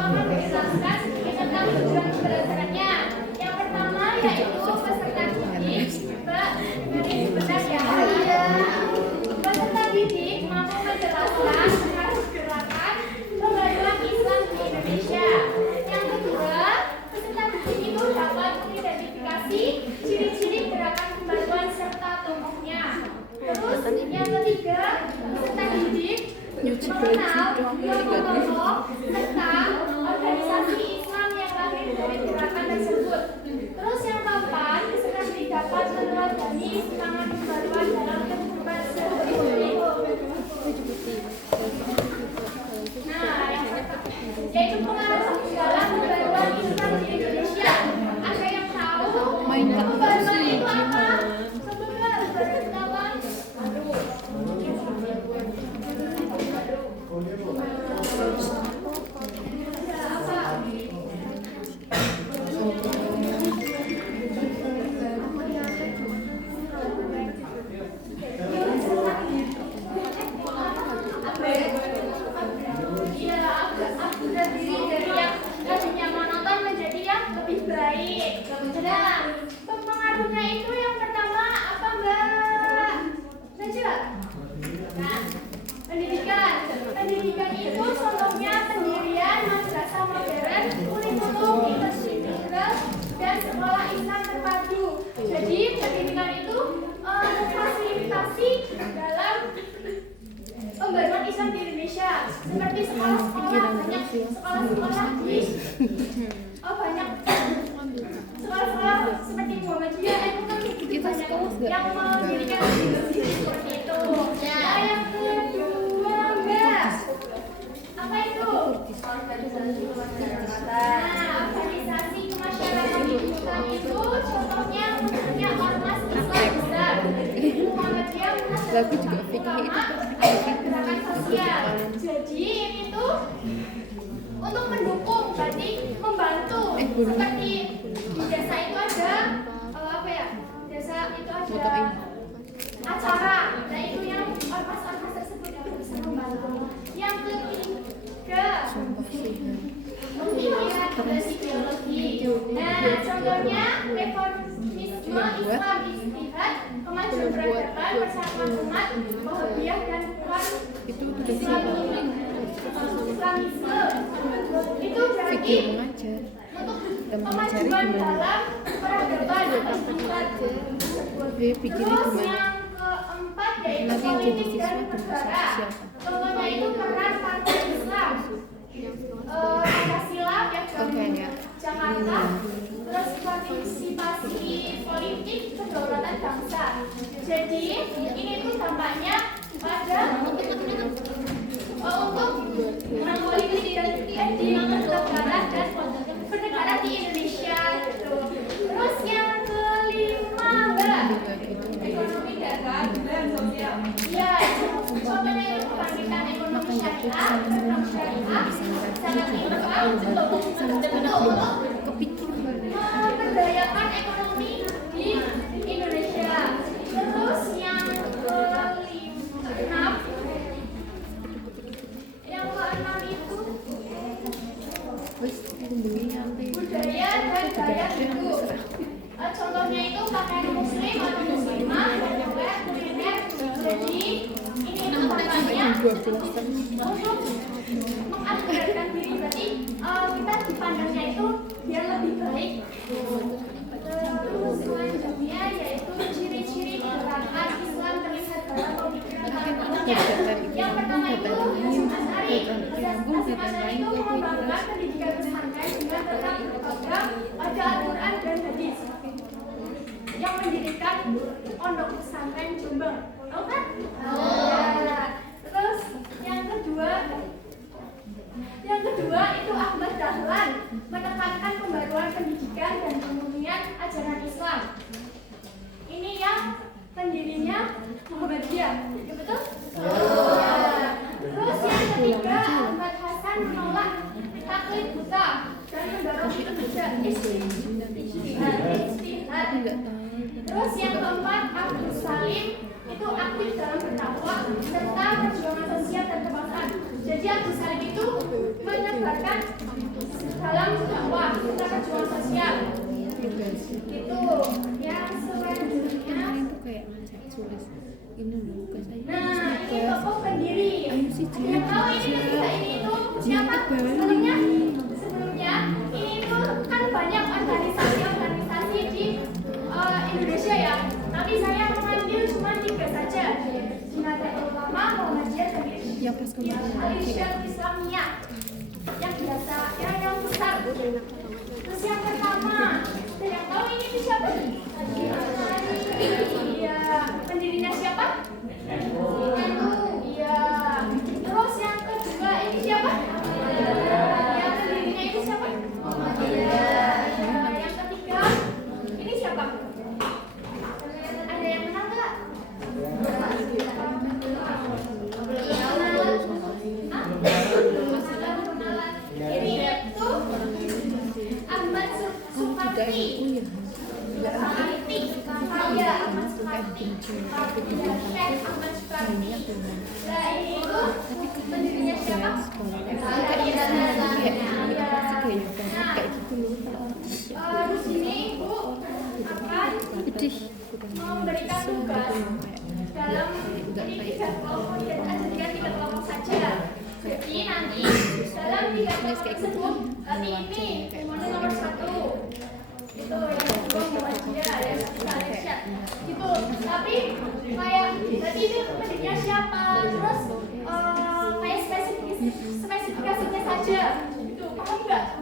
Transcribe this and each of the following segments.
akan menjelaskan tentang tujuan berdasarkannya. Yang pertama yaitu peserta didik. Dari sebentar ya. Peserta didik mampu menjelaskan tentang gerakan pembaruan Islam di Indonesia. Yang kedua, peserta didik itu dapat mengidentifikasi ciri-ciri gerakan pembaruan serta tokohnya. Terus yang ketiga, peserta didik mengenal tokoh serta organisasi Islam yang lahir dari gerakan tersebut. Terus yang keempat, peserta didik dapat meneladani semangat pembaruan dalam kehidupan sehari-hari. Nah, yang yaitu pengaruh dalam pembaruan Islam di Indonesia. Ada yang tahu pembaruan itu apa? Semoga beritahuan. Nah, pengaruhnya itu yang pertama apa Mbak Najla? Nah, pendidikan. Pendidikan itu contohnya pendirian madrasah modern, kurikulum integral dan sekolah Islam terpadu. Jadi pendidikan itu memfasilitasi dalam pembaruan Islam di Indonesia. Seperti sekolah-sekolah banyak sekolah-sekolah di banyak sekolah-sekolah seperti Muhammadiyah itu kan banyak yang mendirikan seperti itu. Nah, yang kedua Mbak, apa itu? Nah, organisasi kemasyarakatan Islam itu contohnya punya ormas Islam besar. Muhammadiyah lagu juga fikih itu gerakan sosial. Jadi ini tuh untuk mendukung, berarti membantu. Seperti di desa itu ada apa ya? Desa itu ada acara. Nah itu yang ormas-ormas tersebut yang bisa membantu. Yang ketiga, pemikiran dan ideologi. Nah contohnya reformisme Islam istihad, kemajuan peradaban, persatuan umat, Wahabiyah dan Islamisme. Itu berarti untuk kemajuan dalam peradaban atau umat. Terus yang keempat yaitu politik dan negara. Contohnya itu peran Partai Islam, Pancasila, Jakarta, terus partisipasi politik kedaulatan bangsa. Jadi ini tuh dampaknya pada untuk politik dan di negara dan bernegara di Indonesia gitu. Terus yang kelima Mbak, ekonomi dan sosial. Ya, contohnya itu kebangkitan ekonomi syariah, berkembang syariah, sangat untuk memberdayakan ekonomi di Indonesia. Terus yang keenam itu budaya dan gaya hidup. Contohnya itu pakaian muslim atau muslimah, kuliner. Jadi ini tampaknya untuk mengupgradekan diri, berarti kita dipandangnya itu biar lebih baik. Terus selanjutnya yaitu ciri-ciri gerakan Islam terlihat dalam pemikiran anak-anaknya. Yang pertama itu Asari. Asari itu mengembangkan pendidikan pesantren dengan tetap berpegang pada Al-Quran dan hadis. Yang mendirikan pondok pesantren Jombang, tahu kan? Nah, terus yang kedua itu Ahmad Dahlan menekankan pembaruan pendidikan dan pemurnian ajaran Islam. Ini yang pendirinya Muhammadiyah, ya betul? Ya. Terus yang ketiga Ahmad Hasan menolak taklid buta dan mendorong istihad. Terus yang keempat Abdul Salim itu aktif dalam Gitu. Yang selanjutnya. Kemarin tuh kayak ngajak tulis ini dulu ke saya. Nah, ini tokoh pendiri. Ayo sih Ada yang tahu ini kita ini itu siapa? Sebelumnya ini tuh kan banyak organisasi di Indonesia ya. Tapi saya mengambil cuma 3 saja. Nahdlatul Ulama, Muhammadiyah, dan Yang pas kemarin Al-Irsyad Islamiyah. Yang biasa, yang besar. Terus yang pertama, ada yang tahu ini siapa? Iya, pendirinya siapa? Iya. Terus yang kedua ini siapa? Yang pendirinya ini siapa? Iya. Yang ketiga ini siapa? Ada yang kenal nggak? Ini itu Ahmad Suparti. Iya, Ahmad Suparti. Ahmad Suparti. Nah, ini itu pendirinya siapa? Di sini Ibu akan memberikan tugas dalam ini 3 kelompok dan 3 kelompok saja. Jadi nanti dalam 3 kelompok tersebut nanti ini nomor 1 itu yang kedua Muhammadiyah, yang ketiga Al-Irsyad gitu. Tapi kayak berarti itu pendirinya siapa, terus kayak spesifikasinya saja itu paham nggak?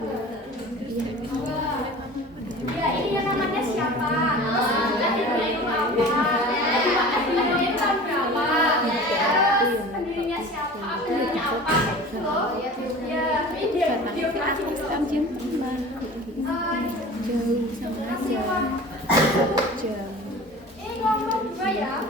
Ya ini yang namanya siapa, terus lahirnya itu apa, lahirnya itu tahun berapa, terus pendirinya siapa, pendirinya apa gitu loh. Ya ini biografi jauh sama jam. ini kelompok 2 ya.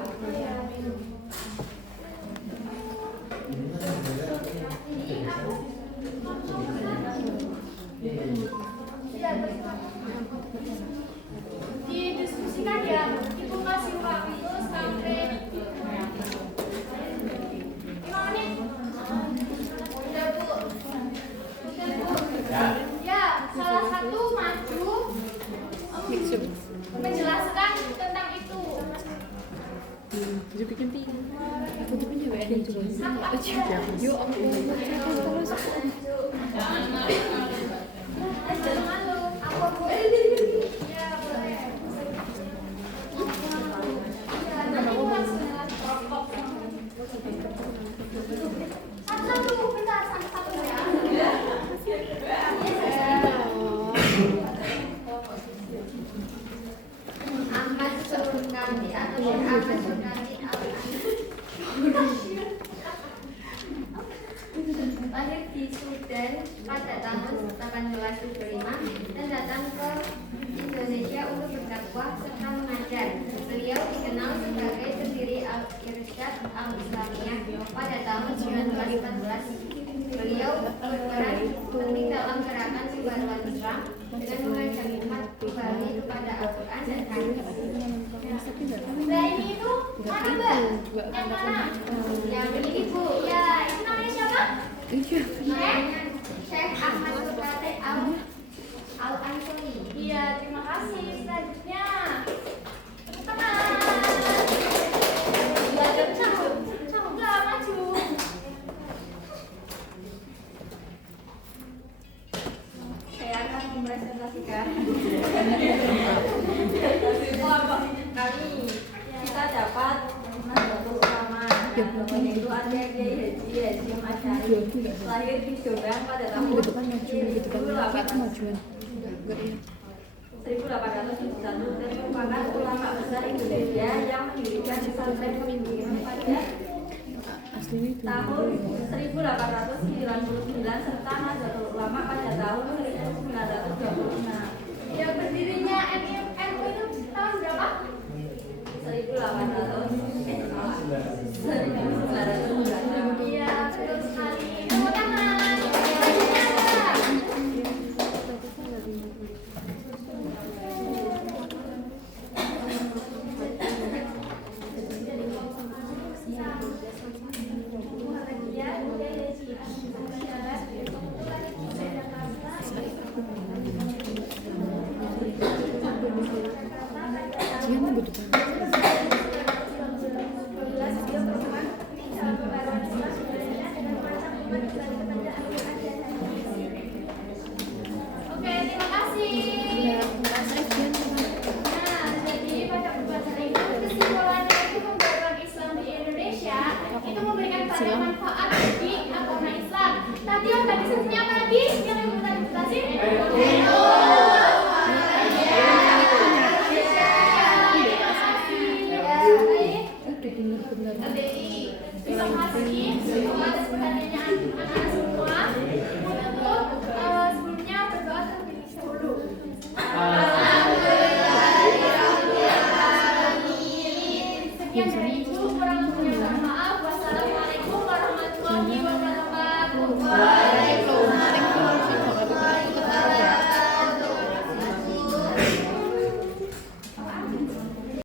Ini aku didiskusikan ya, Ibu kasih waktu sampai 5 menit. Udah Bu. Ya, salah satu maju menjelaskan tentang itu. Jadi bikin tim. Aku tuh punya WN juga. Yo, aku terus. Jangan malu, aku boleh. Ya, boleh. Ya, nanti langsung kelompok. Satu, bentar, satu ya. Ahmad Surkandi atau Ahmad Surkandi lahir di Sudan pada tahun 1875 dan datang ke Indonesia untuk berdakwah serta mengajar. Beliau dikenal sebagai pendiri Al-Irsyad Al-Islamiyah pada tahun 1914. Beliau berperan penting dalam gerakan pembaruan Islam dengan mengajak umat kembali kepada Al-Quran dan hadis. Nah ini itu mana Mbak? Yang mana? Yang ini Bu. Ya, itu namanya siapa? Syekh Ahmad Suparti Al-Ansori. Iya, terima kasih. Selanjutnya tepuk tangan. Ya, enggak maju. Saya akan mempresentasikan kelompok kami. Kita dapat Nahdlatul Ulama yaitu Arya Kiai Haji Masyari lahir di Jombang pada tahun 1891 dan merupakan ulama besar Indonesia yang mendirikan pesantren pemimpinan pada tahun 1899 serta Nahdlatul Ulama pada tahun 1926. Ya, berdirinya NU itu tahun berapa? 1900. Iya, betul sekali. Tepuk tangan. Oke, terima kasih. Nah, jadi pada pembahasan ini kesimpulannya itu pembaruan Islam di Indonesia itu memberikan banyak manfaat bagi agama Islam. Tadi organisasinya apa lagi yang ibu tadi jelasin? Bisa masih